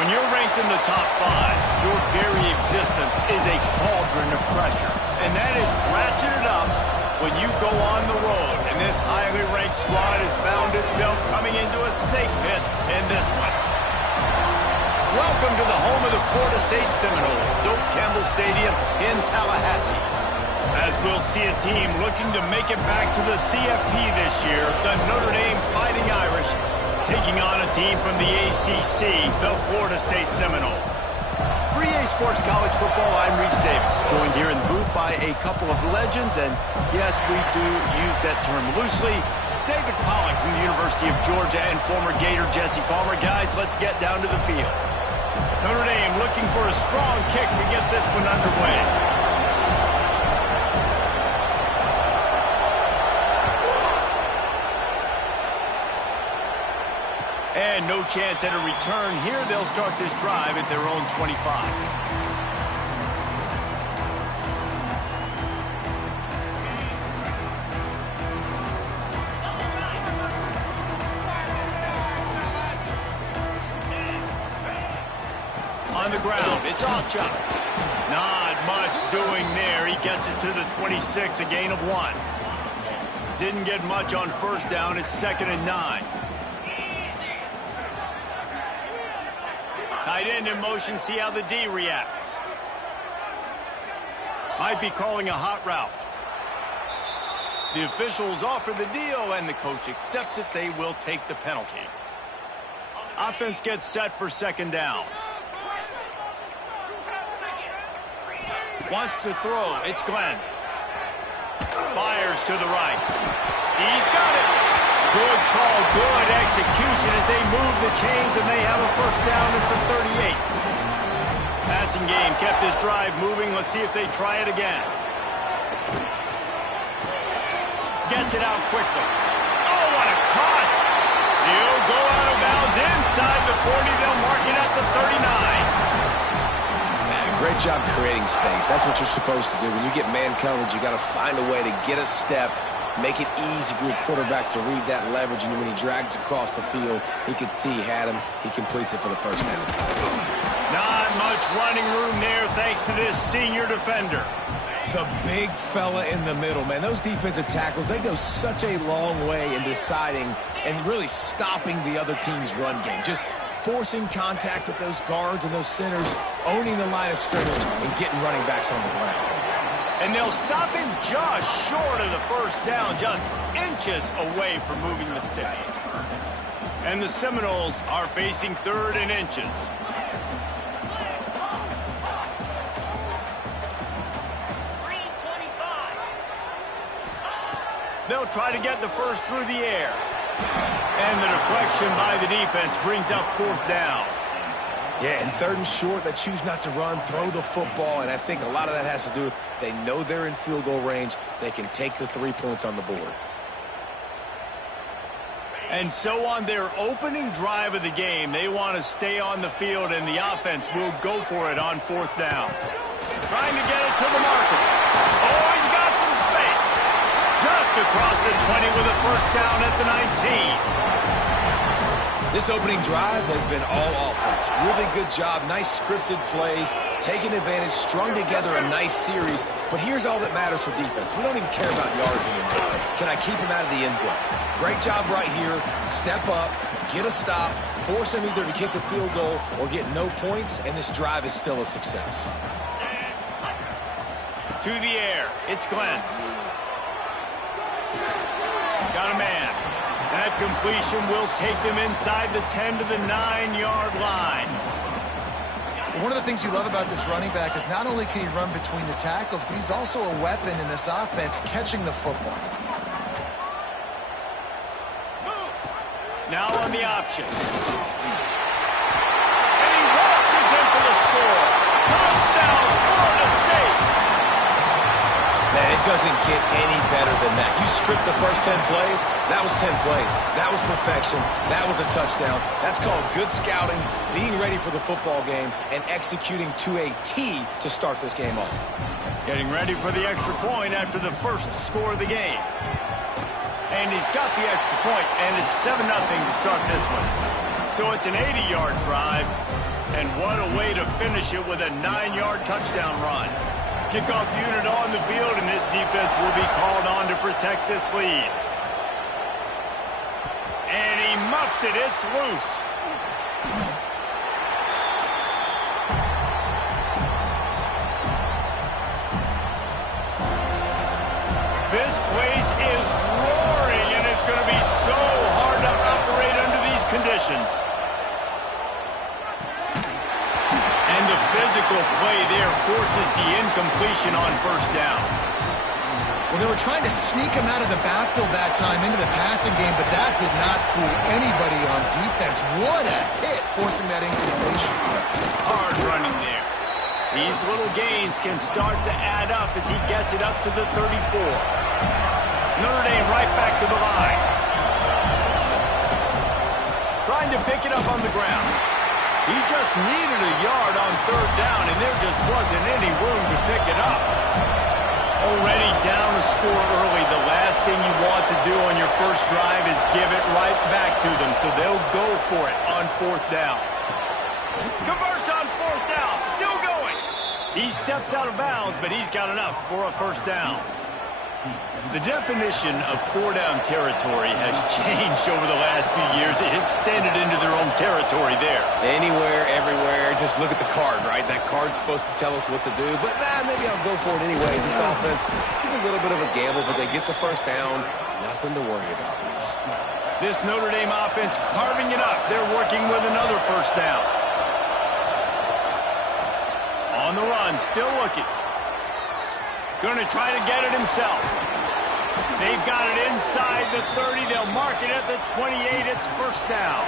When you're ranked in the top 5, your very existence is a cauldron of pressure. And that is ratcheted up when you go on the road. And this highly ranked squad has found itself coming into a snake pit in this one. Welcome to the home of the Florida State Seminoles, Doak Campbell Stadium in Tallahassee. As we'll see a team looking to make it back to the CFP this year, the Notre Dame Fighting Irish, taking on a team from the ACC, the Florida State Seminoles. For EA Sports College Football, I'm Reese Davis, joined here in the booth by a couple of legends, and yes, we do use that term loosely. David Pollack from the University of Georgia and former Gator Jesse Palmer. Guys, let's get down to the field. Notre Dame looking for a strong kick to get this one underway. And no chance at a return here. They'll start this drive at their own 25. On the ground, it's Alchuk. Not much doing there. He gets it to the 26, a gain of 1. Didn't get much on first down. It's 2nd and 9. Tight end in motion, see how the D reacts. Might be calling a hot route. The officials offer the deal, and the coach accepts it. They will take the penalty. Offense gets set for 2nd down. Wants to throw. It's Glenn. Fires to the right. He's got it. Good call, good execution as they move the chains, and they have a 1st down at the 38. Passing game kept this drive moving. Let's see if they try it again. Gets it out quickly. Oh, what a cut! He'll go out of bounds inside the 40. They'll mark it at the 39. Great job creating space. That's what you're supposed to do. When you get man coverage, you got to find a way to get a step, make it easy for your quarterback to read that leverage, and when he drags across the field, he can see he had him. He completes it for the 1st down. Not much running room there thanks to this senior defender. The big fella in the middle, man. Those defensive tackles, they go such a long way in deciding and really stopping the other team's run game. Just forcing contact with those guards and those centers, owning the line of scrimmage, and getting running backs on the ground. And they'll stop him just short of the 1st down, just inches away from moving the sticks. And the Seminoles are facing 3rd and inches. They'll try to get the first through the air. And the deflection by the defense brings up 4th down. Yeah, and 3rd and short, they choose not to run, throw the football, and I think a lot of that has to do with they know they're in field goal range. They can take the 3 points on the board. And so on their opening drive of the game, they want to stay on the field, and the offense will go for it on 4th down. Trying to get it to the marker. Oh, he's got some space. Just across the 20 with a 1st down at the 19. This opening drive has been all offense. Really good job, nice scripted plays, taking advantage, strung together a nice series. But here's all that matters for defense. We don't even care about yards anymore. Can I keep him out of the end zone? Great job right here. Step up, get a stop, force him either to kick a field goal or get no points, and this drive is still a success. To the air, it's Glenn. Got a man. That completion will take them inside the 10 to the 9-yard line. One of the things you love about this running back is not only can he run between the tackles, but he's also a weapon in this offense catching the football. Now on the option. And he waltzes in for the score. Touchdown, Florida State. Man, it doesn't get any better than that. You script the first 10 plays, that was 10 plays. That was perfection. That was a touchdown. That's called good scouting, being ready for the football game, and executing to a T to start this game off. Getting ready for the extra point after the first score of the game. And he's got the extra point, and it's 7-0 to start this one. So it's an 80-yard drive. And what a way to finish it with a 9-yard touchdown run. Kickoff unit on the field, and this defense will be called on to protect this lead. And he muffs it. It's loose. This place is roaring, and it's going to be so hard to operate under these conditions. And the physical play there forces the incompletion on first down. Well, they were trying to sneak him out of the backfield that time into the passing game, but that did not fool anybody on defense. What a hit, forcing that incompletion. Hard running there. These little gains can start to add up as he gets it up to the 34. Notre Dame right back to the line. Trying to pick it up on the ground. He just needed a yard on third down, and there just wasn't any room to pick it up. Already down a score early. The last thing you want to do on your first drive is give it right back to them, so they'll go for it on fourth down. Converts on fourth down. Still going. He steps out of bounds, but he's got enough for a first down. The definition of four-down territory has changed over the last few years. It extended into their own territory there. Anywhere, everywhere, just look at the card, right? That card's supposed to tell us what to do, but maybe I'll go for it anyways. This offense took a little bit of a gamble, but they get the first down. Nothing to worry about, Reese. This Notre Dame offense carving it up. They're working with another first down. On the run, still looking. Going to try to get it himself. They've got it inside the 30. They'll mark it at the 28. It's first down.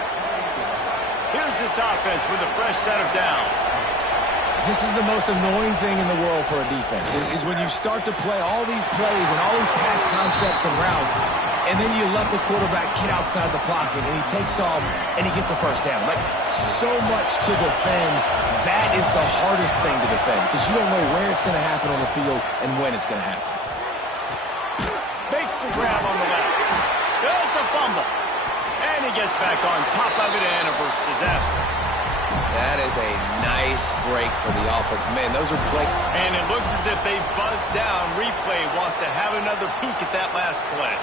Here's this offense with a fresh set of downs. This is the most annoying thing in the world for a defense, is when you start to play all these plays and all these pass concepts and routes, and then you let the quarterback get outside the pocket, and he takes off, and he gets a first down. Like, so much to defend. That is the hardest thing to defend, because you don't know where it's going to happen on the field and when it's going to happen. Makes the grab on the left. It's a fumble. And he gets back on top of it and averts disaster. That is a nice break for the offense. Man, those are play. And it looks as if they buzzed down. Replay wants to have another peek at that last play.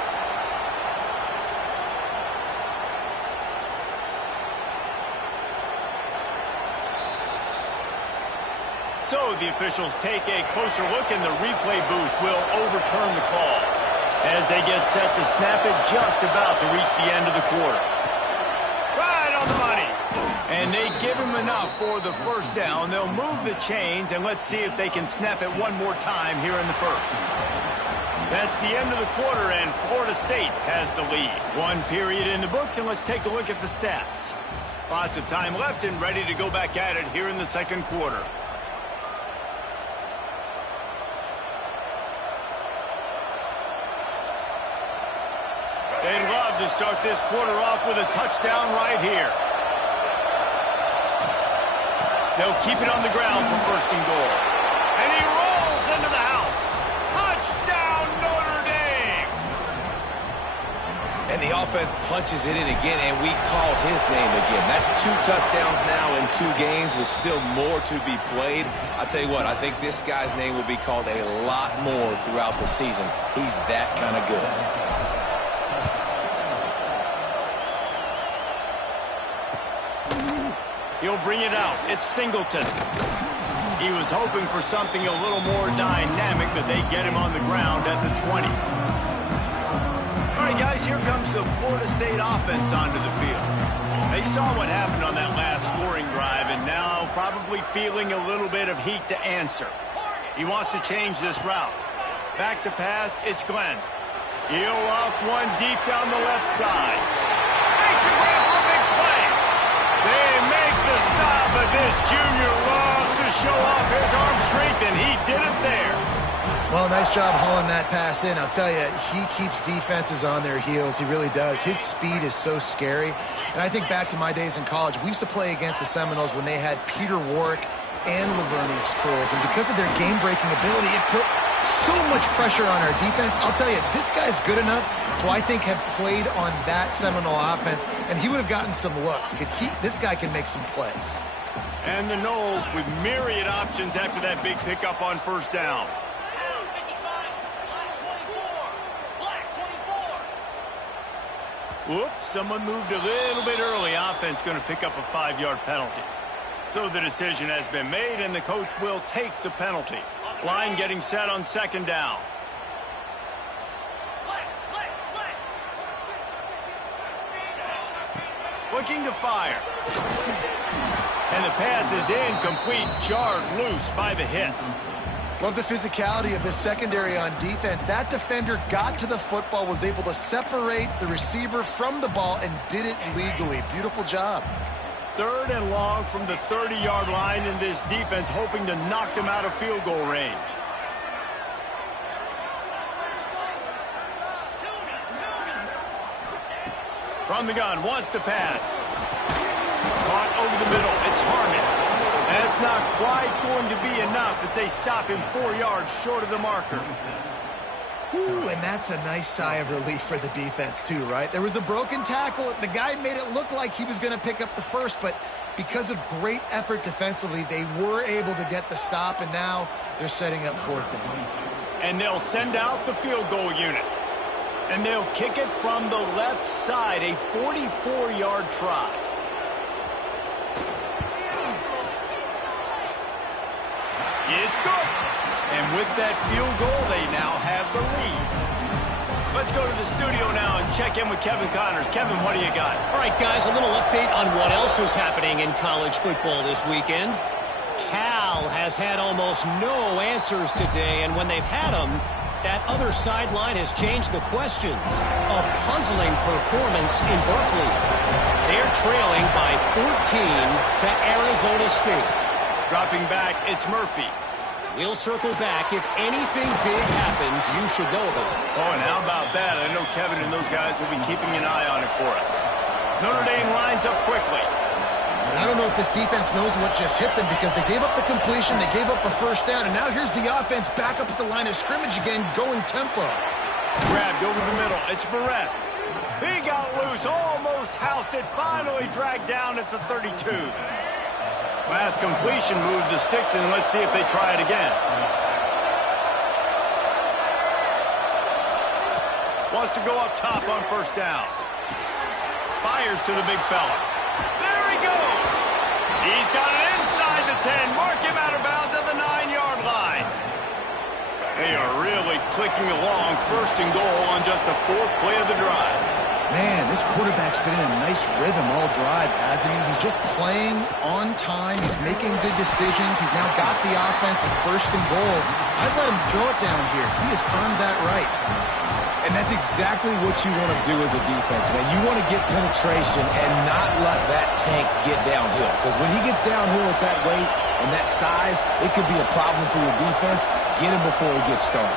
So the officials take a closer look, and the replay booth will overturn the call as they get set to snap it just about to reach the end of the quarter. Right on the money. And they give him enough for the first down. They'll move the chains, and let's see if they can snap it one more time here in the first. That's the end of the quarter, and Florida State has the lead. One period in the books, and let's take a look at the stats. Lots of time left and ready to go back at it here in the second quarter. They'd love to start this quarter off with a touchdown right here. They'll keep it on the ground for first and goal. And he rolls into the house. Touchdown, Notre Dame! And the offense punches it in again, and we call his name again. That's 2 touchdowns now in 2 games with still more to be played. I'll tell you what, I think this guy's name will be called a lot more throughout the season. He's that kind of good. He'll bring it out. It's Singleton. He was hoping for something a little more dynamic, but they get him on the ground at the 20. All right, guys, here comes the Florida State offense onto the field. They saw what happened on that last scoring drive, and now probably feeling a little bit of heat to answer. He wants to change this route. Back to pass, it's Glenn. He'll off one deep down the left side. Makes a grab for a big play. They make the stop, but this junior loves to show off his arm strength, and he did it there. Well, nice job hauling that pass in. I'll tell you, he keeps defenses on their heels. He really does. His speed is so scary. And I think back to my days in college, we used to play against the Seminoles when they had Peter Warwick and Lavergne Sproles. And because of their game-breaking ability, it put so much pressure on our defense. I'll tell you, this guy's good enough to, I think, have played on that Seminole offense, and he would have gotten some looks. This guy can make some plays. And the Knowles with myriad options after that big pickup on first down. Whoops, someone moved a little bit early. Offense going to pick up a 5-yard penalty. So the decision has been made, and the coach will take the penalty. Line getting set on second down. Looking to fire. And the pass is incomplete, jarred loose by the hit. Love the physicality of the secondary on defense. That defender got to the football, was able to separate the receiver from the ball, and did it legally. Beautiful job. 3rd and long from the 30-yard line, in this defense hoping to knock them out of field goal range. From the gun, wants to pass. Caught over the middle. It's Harmon. And it's not quite going to be enough as they stop him 4 yards short of the marker. Ooh, and that's a nice sigh of relief for the defense too, right? There was a broken tackle. The guy made it look like he was going to pick up the first, but because of great effort defensively, they were able to get the stop, and now they're setting up 4th down. And they'll send out the field goal unit. And they'll kick it from the left side, a 44-yard try. It's good. And with that field goal, they now have the lead. Let's go to the studio now and check in with Kevin Connors. Kevin, what do you got? All right, guys, a little update on what else is happening in college football this weekend. Cal has had almost no answers today, and when they've had them, that other sideline has changed the questions. A puzzling performance in Berkeley. They're trailing by 14 to Arizona State. Dropping back, it's Murphy. We'll circle back. If anything big happens, you should know about it. Oh, and how about that? I know Kevin and those guys will be keeping an eye on it for us. Notre Dame lines up quickly. I don't know if this defense knows what just hit them, because they gave up the completion, they gave up the first down, and now here's the offense back up at the line of scrimmage again, going tempo. Grabbed over the middle. It's Barres. He got loose, almost housed it, finally dragged down at the 32. Last completion moved the sticks, and let's see if they try it again. Wants to go up top on first down. Fires to the big fella. There he goes. He's got it inside the 10. Mark him out of bounds at the 9-yard line. They are really clicking along. 1st and goal on just the 4th play of the drive. Man, this quarterback's been in a nice rhythm all drive, hasn't he? He's just playing on time. He's making good decisions. He's now got the offense at 1st and goal. I'd let him throw it down here. He has earned that right. And that's exactly what you want to do as a defense, man. You want to get penetration and not let that tank get downhill. Because when he gets downhill at that weight and that size, it could be a problem for your defense. Get him before he gets started.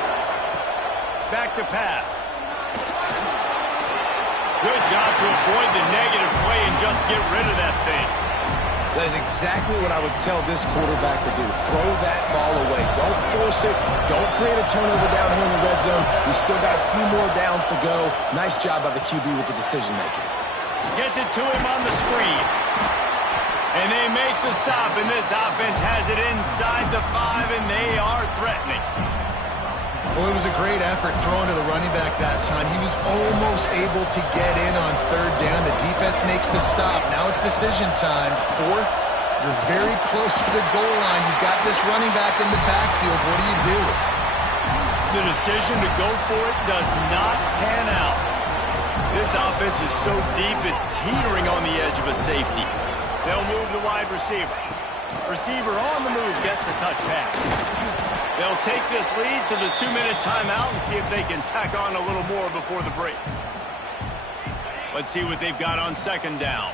Back to pass. Good job to avoid the negative play and just get rid of that thing. That is exactly what I would tell this quarterback to do. Throw that ball away. Don't force it. Don't create a turnover down here in the red zone. We still got a few more downs to go. Nice job by the QB with the decision-making. Gets it to him on the screen. And they make the stop, and this offense has it inside the 5, and they are threatening. Well, it was a great effort throwing to the running back that time. He was almost able to get in on 3rd down. The defense makes the stop. Now it's decision time. 4th, you're very close to the goal line. You've got this running back in the backfield. What do you do? The decision to go for it does not pan out. This offense is so deep, it's teetering on the edge of a safety. They'll move the wide receiver. Receiver on the move gets the touch pass. They'll take this lead to the 2-minute timeout and see if they can tack on a little more before the break. Let's see what they've got on 2nd down.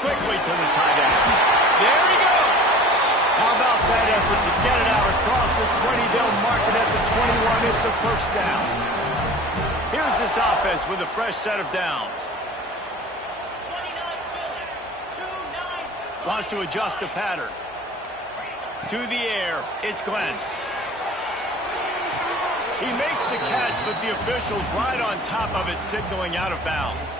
Quickly to the tight end. There he goes. How about that effort to get it out across the 20? They'll mark it at the 21. It's a 1st down. Here's this offense with a fresh set of downs. Wants to adjust the pattern. To the air, it's Glenn. He makes the catch, but the official's right on top of it, signaling out of bounds.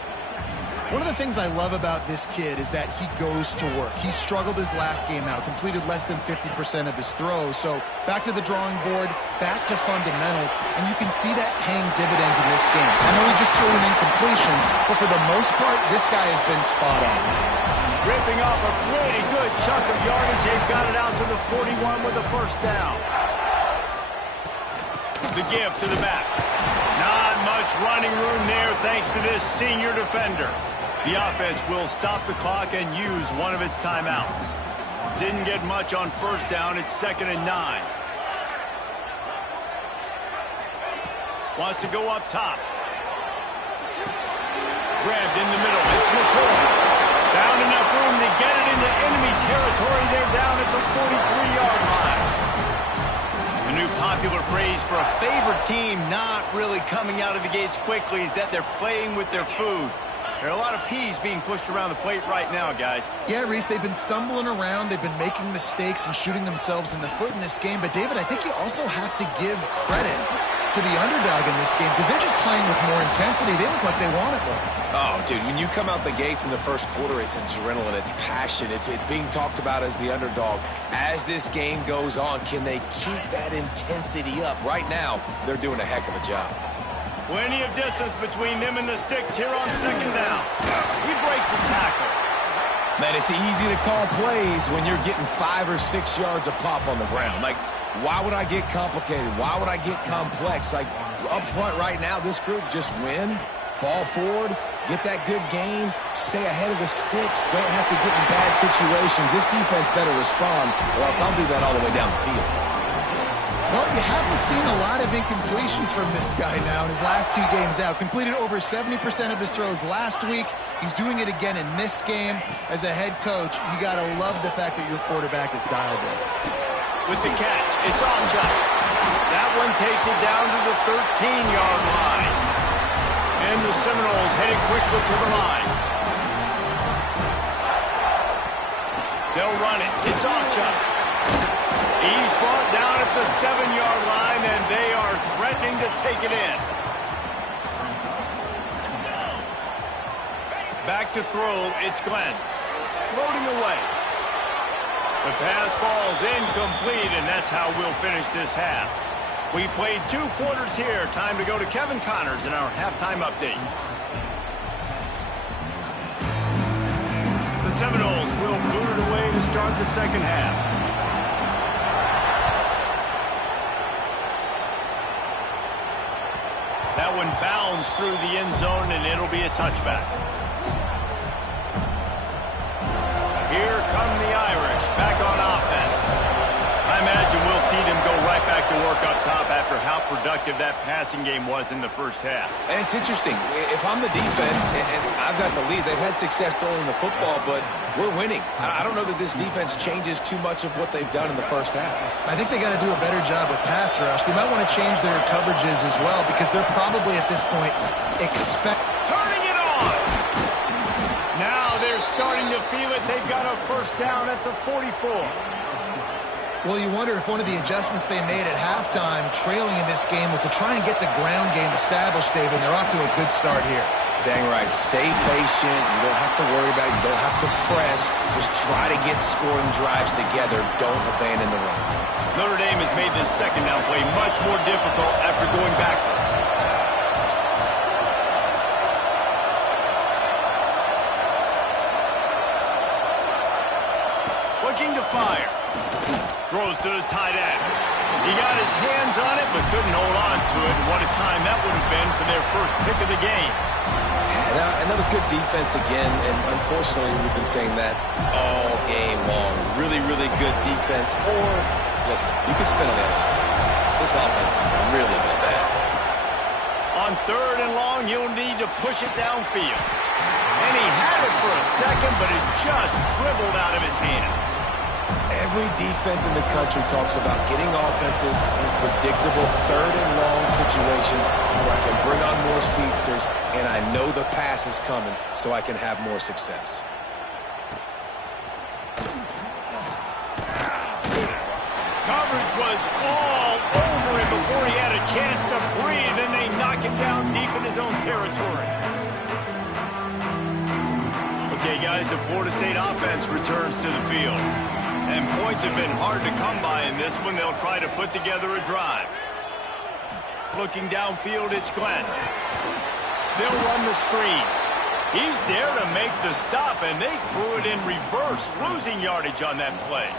One of the things I love about this kid is that he goes to work. He struggled his last game out, completed less than 50% of his throws. So back to the drawing board, back to fundamentals, and you can see that paying dividends in this game. I know he just threw an incompletion, but for the most part, this guy has been spot on. Ripping off a pretty good chunk of yardage. They've got it out to the 41 with a first down. The give to the back. Not much running room there thanks to this senior defender. The offense will stop the clock and use one of its timeouts. Didn't get much on first down. It's 2nd and 9. Wants to go up top. Grabbed in the middle. It's McCoy. Found enough room to get it into enemy territory. They're down at the 43-yard line. The new popular phrase for a favored team not really coming out of the gates quickly is that they're playing with their food. There are a lot of peas being pushed around the plate right now, guys. Yeah, Reese, they've been stumbling around. They've been making mistakes and shooting themselves in the foot in this game. But, David, I think you also have to give credit to the underdog in this game because they're just playing with more intensity. They look like they want it more. Oh, dude, when you come out the gates in the first quarter, it's adrenaline, it's passion, it's being talked about as the underdog. As this game goes on, can they keep that intensity up? Right now, they're doing a heck of a job. Plenty of distance between them and the sticks here on 2nd down. He breaks a tackle. Man, it's easy to call plays when you're getting 5 or 6 yards a pop on the ground. Like, why would I get complicated? Why would I get complex? Like, up front right now, this group just win, fall forward, get that good gain, stay ahead of the sticks, don't have to get in bad situations. This defense better respond, or else I'll do that all the way down the field. Well, you haven't seen a lot of incompletions from this guy now in his last 2 games out. Completed over 70% of his throws last week. He's doing it again in this game. As a head coach, you got to love the fact that your quarterback is dialed in. With the catch, it's on Chuck. That one takes it down to the 13-yard line. And the Seminoles heading quickly to the line. They'll run it. It's on Chuck. He's brought down at the 7-yard line, and they are threatening to take it in. Back to throw, it's Glenn. Floating away. The pass falls incomplete, and that's how we'll finish this half. We played 2 quarters here. Time to go to Kevin Connors in our halftime update. The Seminoles will boot it away to start the second half. That one bounds through the end zone, and it'll be a touchback. Here come the Irish, back on offense. I imagine we'll see them go right back to work up top after how productive that passing game was in the first half. And it's interesting. If I'm the defense and I've got the lead, they've had success throwing the football, but we're winning. I don't know that this defense changes too much of what they've done in the first half. I think they got to do a better job with pass rush. They might want to change their coverages as well because they're probably at this point turning it on. Now they're starting to feel it. They've got a first down at the 44. Well, you wonder if one of the adjustments they made at halftime, trailing in this game, was to try and get the ground game established, David. They're off to a good start here. Dang right. Stay patient. You don't have to worry about it. You don't have to press. Just try to get scoring drives together. Don't abandon the run. Notre Dame has made this second down play much more difficult after going backwards. Looking to fire. Throws to the tight end. He got his hands on it, but couldn't hold on to it. And what a time that would have been for their first pick of the game. And that was good defense again. And unfortunately, we've been saying that all game long. Really, really good defense. Or, listen, you can spin on the other side. This offense has really been bad. On 3rd and long, you'll need to push it downfield. And he had it for a second, but it just dribbled out of his hands. Every defense in the country talks about getting offenses in predictable 3rd and long situations where I can bring on more speedsters and I know the pass is coming so I can have more success. Coverage was all over him before he had a chance to breathe, and they knock him down deep in his own territory. guys, the Florida State offense returns to the field. And points have been hard to come by in this one. They'll try to put together a drive. Looking downfield, it's Glenn. They'll run the screen. He's there to make the stop, and they threw it in reverse, losing yardage on that play.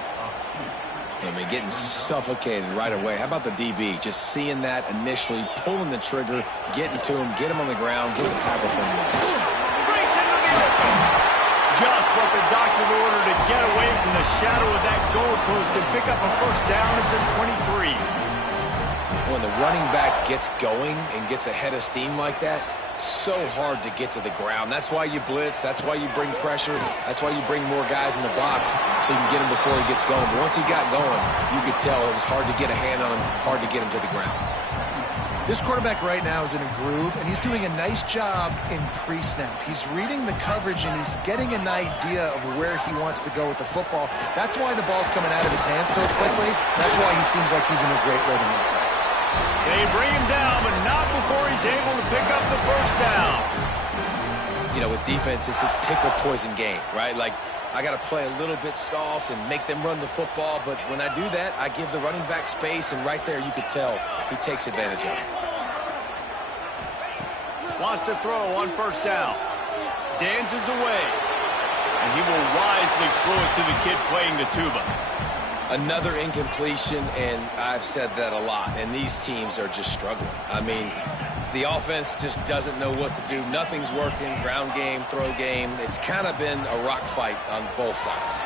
I mean, getting suffocated right away. How about the DB? Just seeing that initially, pulling the trigger, getting to him, get him on the ground, get the tackle for him. Breaks into the open. Just what the doctor ordered to get away from the shadow of that goalpost and pick up a first down at the 23. When the running back gets going and gets ahead of steam like that, so hard to get to the ground. That's why you blitz. That's why you bring pressure. That's why you bring more guys in the box so you can get him before he gets going. But once he got going, you could tell it was hard to get a hand on him, hard to get him to the ground. This quarterback right now is in a groove, and he's doing a nice job in pre-snap. He's reading the coverage, and he's getting an idea of where he wants to go with the football. That's why the ball's coming out of his hands so quickly. That's why he seems like he's in a great rhythm right now. They bring him down, but not before he's able to pick up the first down. You know, with defense, it's this pick or poison game, right? Like, I got to play a little bit soft and make them run the football, but when I do that, I give the running back space, and right there you could tell he takes advantage of it. Wants to throw on first down. Dances away, and he will wisely throw it to the kid playing the tuba. Another incompletion, and I've said that a lot, and these teams are just struggling. I mean, the offense just doesn't know what to do. Nothing's working. Ground game, throw game. It's kind of been a rock fight on both sides.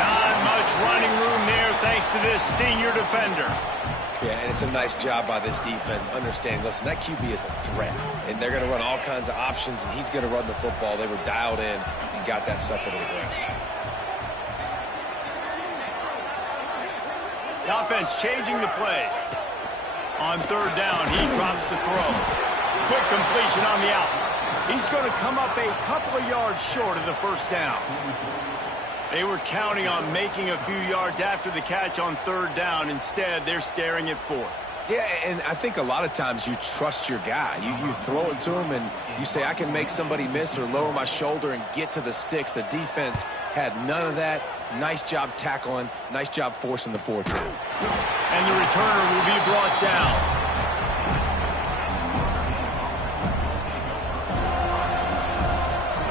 Not much running room there thanks to this senior defender. Yeah, and it's a nice job by this defense. Understand, listen, that QB is a threat, and they're going to run all kinds of options, and he's going to run the football. They were dialed in and got that sucker to the ground. The offense changing the play. On third down, he drops to throw. Quick completion on the out. He's going to come up a couple of yards short of the first down. They were counting on making a few yards after the catch on third down. Instead, they're staring at fourth. Yeah, and I think a lot of times you trust your guy. You throw it to him, and you say, I can make somebody miss or lower my shoulder and get to the sticks. The defense had none of that. Nice job tackling. Nice job forcing the fourth down. And the returner will be brought down.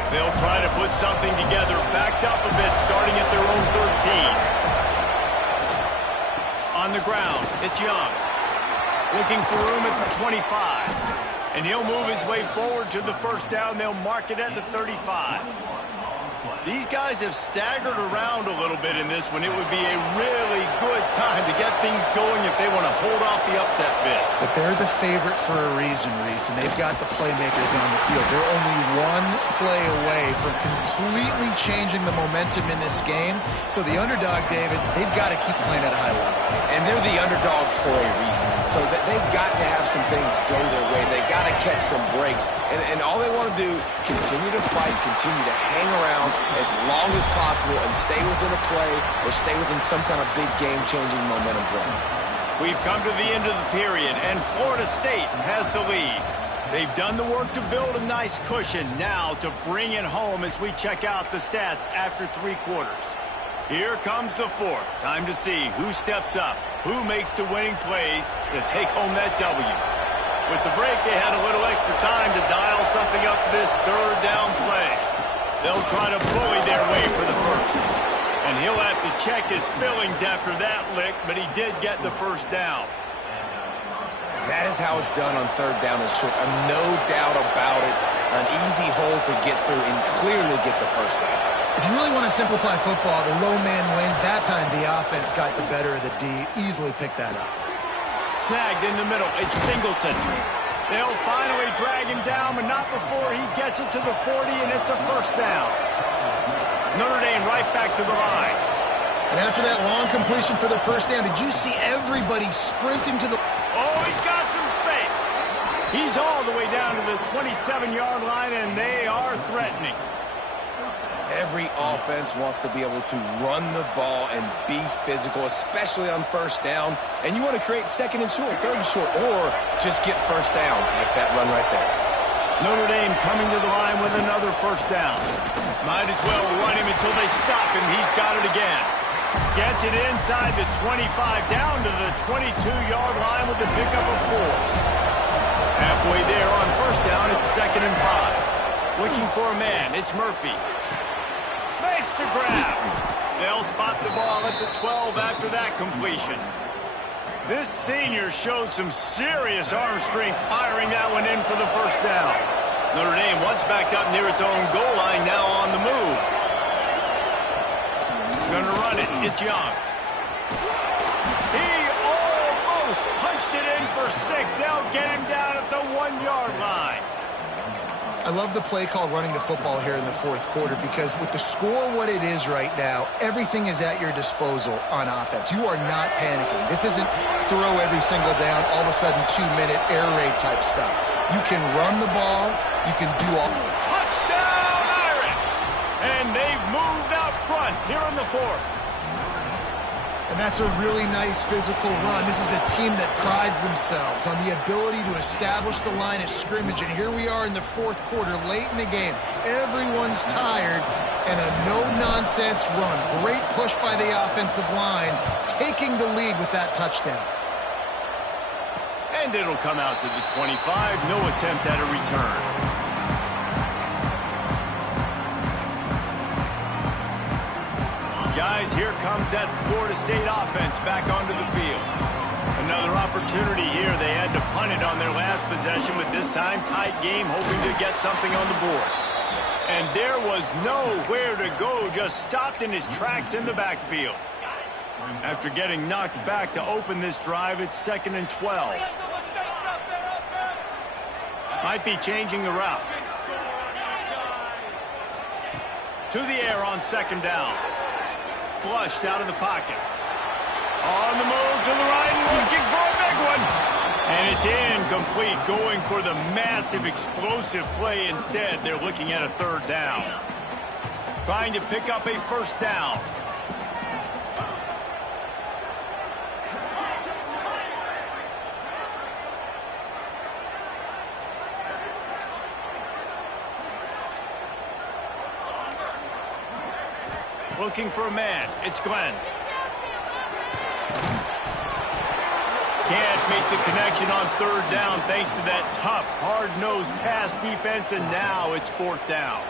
They'll try to put something together, backed up a bit, starting at their own 13. On the ground, it's Young. Looking for room at the 25. And he'll move his way forward to the first down. They'll mark it at the 35. These guys have staggered around a little bit in this one. It would be a really good time to get things going if they want to hold off the upset bid. But they're the favorite for a reason, Reese, and they've got the playmakers on the field. They're only one play away from completely changing the momentum in this game. So the underdog, David, they've got to keep playing at a high level. And they're the underdogs for a reason. So that they've got to have some things go their way. They've got to catch some breaks. And all they want to do, continue to fight, continue to hang around as long as possible and stay within a play or stay within some kind of big game-changing momentum play. We've come to the end of the period, and Florida State has the lead. They've done the work to build a nice cushion. Now to bring it home as we check out the stats after 3 quarters. Here comes the fourth. Time to see who steps up, who makes the winning plays to take home that W. With the break, they had a little extra time to dial something up for this third down play. They'll try to bully their way for the first. And he'll have to check his fillings after that lick, but he did get the first down. That is how it's done on third down and short. No doubt about it. An easy hole to get through and clearly get the first down. If you really want to simplify football, the low man wins. That time the offense got the better of the D. Easily picked that up. Snagged in the middle. It's Singleton. They'll finally drag him down, but not before he gets it to the 40, and it's a first down. Notre Dame right back to the line. And after that long completion for the first down, did you see everybody sprinting to the... Oh, he's got some space. He's all the way down to the 27-yard line, and they are threatening. Every offense wants to be able to run the ball and be physical, especially on first down. And you want to create second and short, third and short, or just get first downs like that run right there. Notre Dame coming to the line with another first down. Might as well run him until they stop him. He's got it again. Gets it inside the 25, down to the 22-yard line with the pickup of 4. Halfway there on first down, it's 2nd and 5. Looking for a man, it's Murphy. Makes the grab. They'll spot the ball at the 12 after that completion. This senior showed some serious arm strength firing that one in for the first down. Notre Dame once backed up near its own goal line, now on the move. Gonna run it. It's Young. He almost punched it in for 6. They'll get him down at the 1-yard line. I love the play call running the football here in the fourth quarter because with the score what it is right now, everything is at your disposal on offense. You are not panicking. This isn't throw every single down, all of a sudden 2-minute air raid type stuff. You can run the ball. You can do all. Touchdown, Irish! And they've moved out front here in the fourth. And that's a really nice physical run. This is a team that prides themselves on the ability to establish the line of scrimmage. And here we are in the fourth quarter, late in the game. Everyone's tired, and a no-nonsense run. Great push by the offensive line, taking the lead with that touchdown. And it'll come out to the 25. No attempt at a return. Guys, here comes that Florida State offense back onto the field. Another opportunity here. They had to punt it on their last possession, but this time tight game, hoping to get something on the board. And there was nowhere to go, just stopped in his tracks in the backfield. After getting knocked back to open this drive, it's 2nd and 12. Might be changing the route. To the air on 2nd down. Flushed out of the pocket. On the move to the right, looking for a big one. And it's incomplete, going for the massive explosive play instead. They're looking at a 3rd down. Trying to pick up a 1st down. Looking for a man. It's Glenn. Can't make the connection on 3rd down thanks to that tough, hard-nosed pass defense, and now it's 4th down.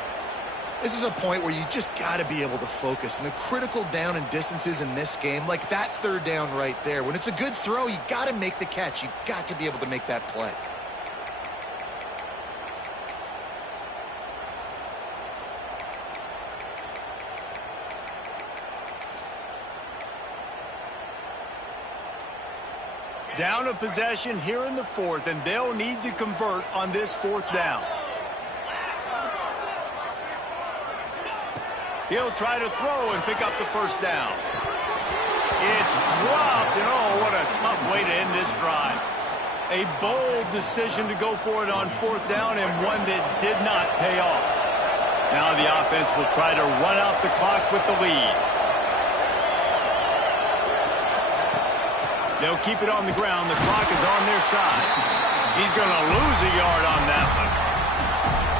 This is a point where you just got to be able to focus. And the critical down and distances in this game, like that 3rd down right there, when it's a good throw, you got to make the catch. You've got to be able to make that play. Down a possession here in the 4th, and they'll need to convert on this 4th down. He'll try to throw and pick up the 1st down. It's dropped, and oh, what a tough way to end this drive. A bold decision to go for it on 4th down, and one that did not pay off. Now the offense will try to run out the clock with the lead. They'll keep it on the ground. The clock is on their side. He's going to lose a yard on that one.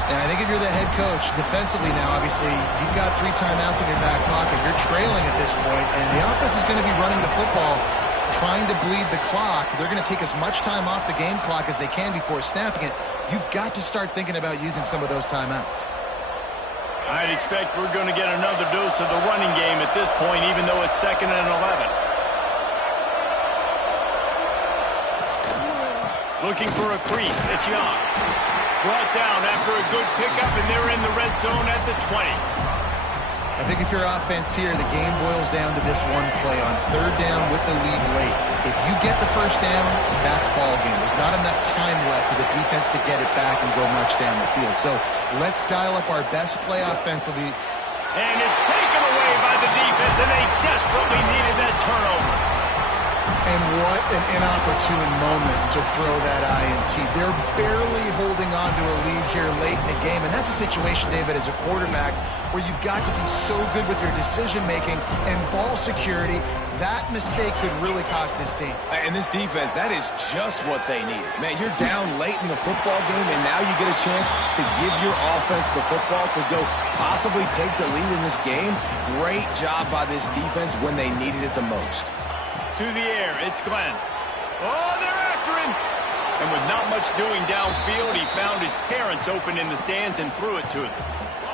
And I think if you're the head coach, defensively now, obviously, you've got 3 timeouts in your back pocket. You're trailing at this point, and the offense is going to be running the football, trying to bleed the clock. They're going to take as much time off the game clock as they can before snapping it. You've got to start thinking about using some of those timeouts. I'd expect we're going to get another dose of the running game at this point, even though it's 2nd and 11. Looking for a crease. It's Young. Brought down after a good pickup, and they're in the red zone at the 20. I think if you're offense here, the game boils down to this one play on 3rd down with the lead late. If you get the 1st down, that's ball game. There's not enough time left for the defense to get it back and go march down the field. So let's dial up our best play offensively. And it's taken away by the defense, and they desperately needed that turnover. And what an inopportune moment to throw that INT. They're barely holding on to a lead here late in the game. And that's a situation, David, as a quarterback, where you've got to be so good with your decision-making and ball security. That mistake could really cost his team. And this defense, that is just what they needed. Man, you're down late in the football game, and now you get a chance to give your offense the football to go possibly take the lead in this game. Great job by this defense when they needed it the most. To the air, it's Glenn. Oh, they're after him. And with not much doing downfield, he found his parents open in the stands and threw it to them.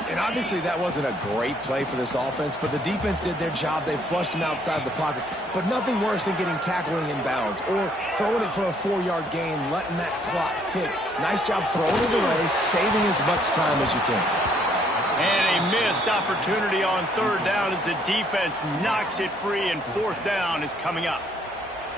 And obviously that wasn't a great play for this offense, but the defense did their job. They flushed him outside the pocket. But nothing worse than getting tackled in bounds or throwing it for a 4-yard gain, letting that clock tick. Nice job throwing it away, saving as much time as you can. And a missed opportunity on third down as the defense knocks it free, and fourth down is coming up.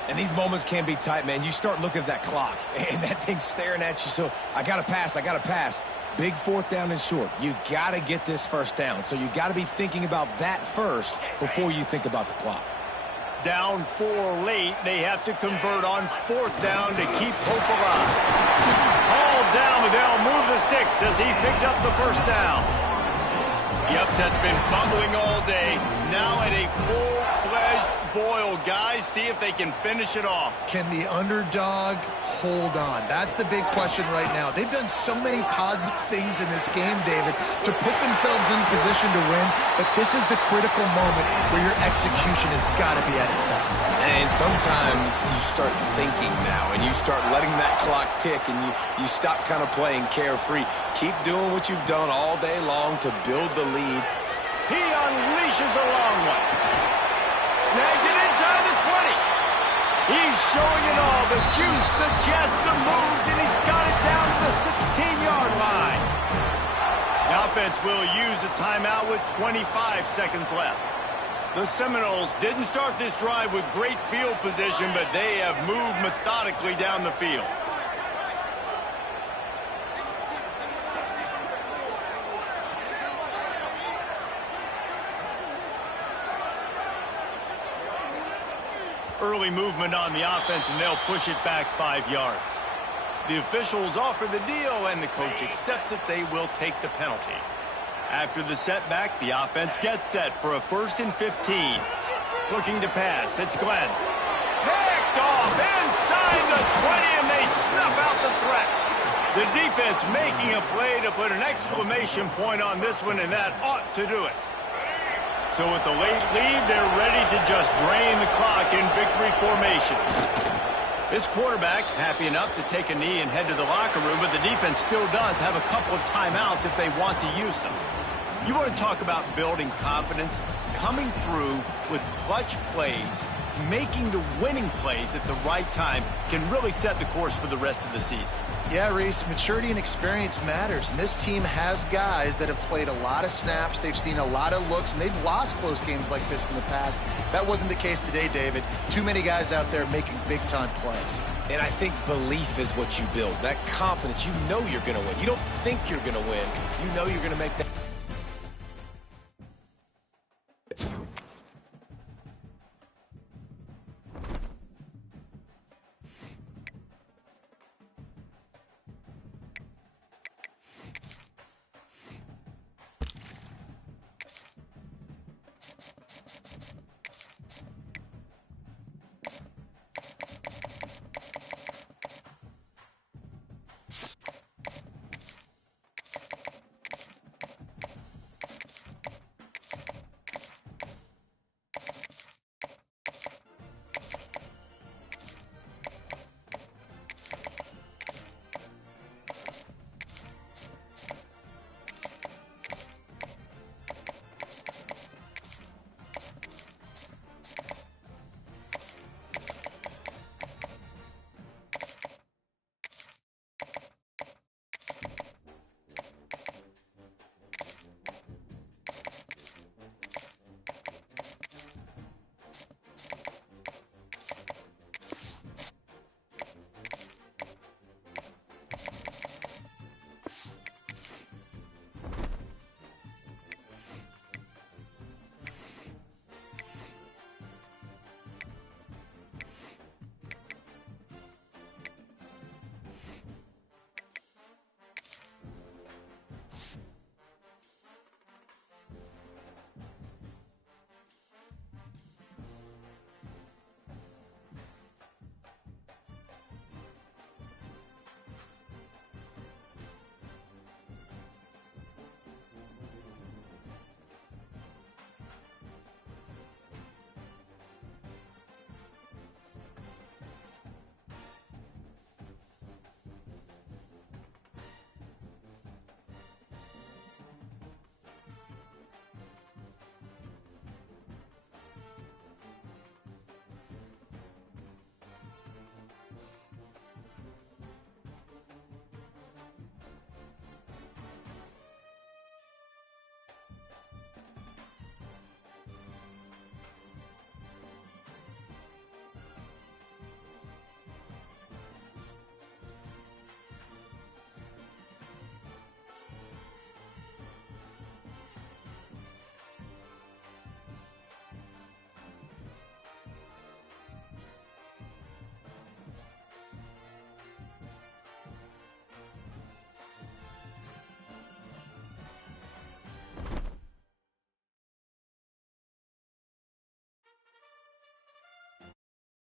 And these moments can be tight, man. You start looking at that clock, and that thing's staring at you. So I got to pass, I got to pass. Big fourth down and short. You got to get this first down. So you got to be thinking about that first before you think about the clock. Down 4 late. They have to convert on fourth down to keep hope alive. All down, but they'll move the sticks as he picks up the first down. The upset's been bumbling all day. Now at a full-fledged boil. Guys, see if they can finish it off. Can the underdog hold on? That's the big question right now. They've done so many positive things in this game, David, to put themselves in position to win, but this is the critical moment where your execution has got to be at its best. And sometimes you start thinking now, and you start letting that clock tick, and you stop kind of playing carefree. Keep doing what you've done all day long to build the lead. He unleashes a long one. Snags it inside the 20. He's showing it all. The juice, the jets, the moves, and he's got it down to the 16-yard line. The offense will use a timeout with 25 seconds left. The Seminoles didn't start this drive with great field position, but they have moved methodically down the field. Early movement on the offense, and they'll push it back 5 yards. The officials offer the deal, and the coach accepts it. They will take the penalty. After the setback, the offense gets set for a 1st and 15. Looking to pass, it's Glenn. Picked off inside the 20, and they snuff out the threat. The defense making a play to put an exclamation point on this one, and that ought to do it. So with the late lead, they're ready to just drain the clock in victory formation. This quarterback happy enough to take a knee and head to the locker room, but the defense still does have a couple of timeouts if they want to use them. You want to talk about building confidence? Coming through with clutch plays, making the winning plays at the right time can really set the course for the rest of the season. Yeah, Reese, maturity and experience matters, and this team has guys that have played a lot of snaps, they've seen a lot of looks, and they've lost close games like this in the past. That wasn't the case today, David. Too many guys out there making big-time plays. And I think belief is what you build, that confidence. You know you're going to win. You don't think you're going to win. You know you're going to make that.